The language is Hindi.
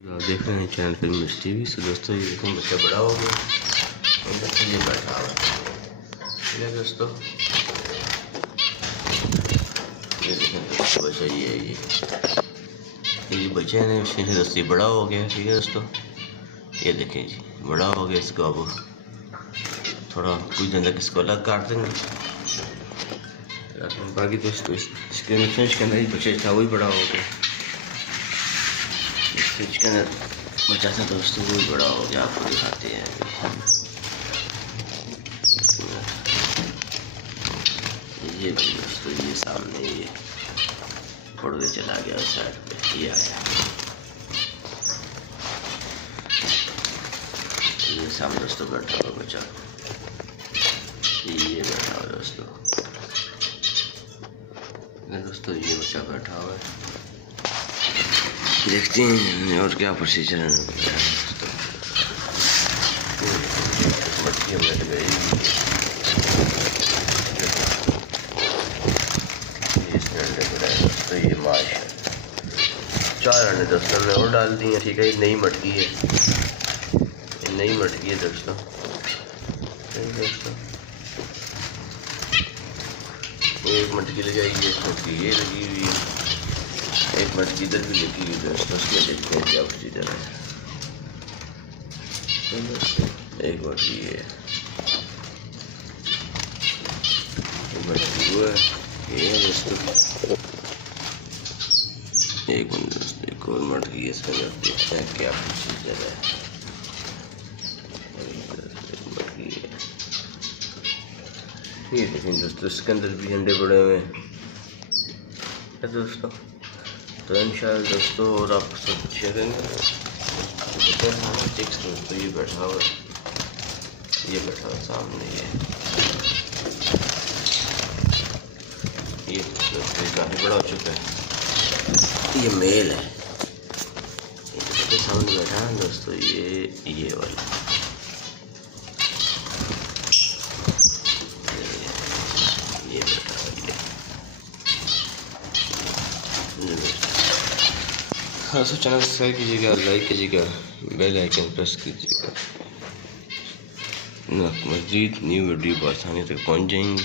आप देख रहे हैं चैनल फिल्म टीवी। सो दोस्तों ये देखें बच्चा बड़ा हो गया और बच्चा ये बैठा हुआ है। ठीक है दोस्तों, ये देखें दोस्तों बच्चा ये बच्चा है ना, इसके दोस्तों बड़ा हो गया। ठीक है दोस्तों, ये देखें जी बड़ा हो गया। इसको अब थोड़ा कुछ दिन तक इसको अलग काट देंगे। बाकी दोस्तों इसके अंदर बच्चा था वही बड़ा हो गया। इसके अंदर बच्चा था दोस्तों वो बड़ा हो गया। आपको दिखाते हैं ये दोस्तों, ये सामने ये उड़ के चला गया उस साइड पे, ये आया ये सामने दोस्तों बैठा हुआ बच्चा, ये बैठा हुआ दोस्तों ये बच्चा बैठा हुआ है। देखते हैं और क्या प्रोसीजर है। तो ये माशा 4 अंडे दोस्तों हमने और डाल दिए हैं। ठीक है, ये नई मटकी है, ये नई मटकी है दोस्तों। एक मटकी लगाई है, एक मटकी ये लगी हुई है, एक मटकी इधर भी लगी हुई दोस्तों। उसमें देखते हैं क्या प्रोसीजर है। एक मटकी ये मटकी वो है, ये दोस्तों एक और मटकी है। इसमें देखते हैं क्या प्रोसीजर है। ये देखें दोस्तों, इसके अंदर भी अंडे पड़े हुए हैं दोस्तों। तो इंशाल्लाह दोस्तों और आप सब शेयर करेंगे। दोस्तों ये बैठा हुआ सामने ये दोस्तों काफ़ी बड़ा हो चुका है। ये मेल है, ये सामने बैठा है दोस्तों, ये वाला हाँ। सो चैनल सब्सक्राइब कीजिएगा, लाइक कीजिएगा, बेल आइकन प्रेस कीजिएगा। मज़ीद न्यू वीडियो आसानी तक पहुँच जाएंगी।